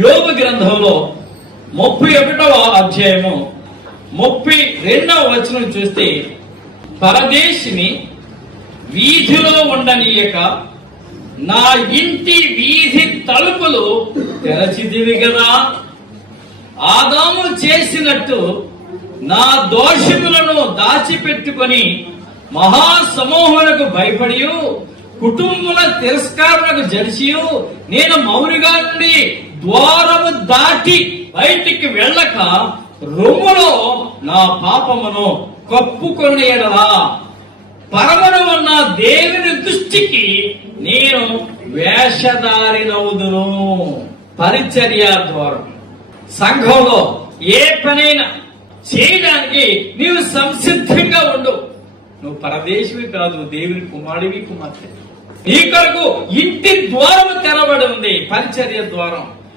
యోబు గ్రంథంలో 31వ అధ్యాయము 32వ వచనం చూస్తే, పరదేశిని వీధిలో ఉండనీయక నా ఇంటి వీధి తలుపులు తెరచిదివి కదా. ఆదాము చేసినట్టు నా దోషములను దాచిపెట్టుకొని మహాసమూహములకు భయపడి కుటుంబముల తిరస్కారములకు జడిసియు నేను మౌనిగా నుండి ద్వారము దాటి బయటికి వెళ్ళక రొమ్ములో నా పాపమును కప్పుకొని ఎడలా పరమను ఉన్న దేవుని దృష్టికి నేను వేషధారినవుదును. పరిచర్య ద్వారం సంఘంలో ఏ పనైనా చేయడానికి నీవు సంసిద్ధంగా ఉండు. నువ్వు పరదేశివి కాదు, దేవుని కుమారుడివి, కుమార్తె. నీ కొరకు ఇంటి ద్వారము తెరబడి ఉంది, పరిచర్య ద్వారం.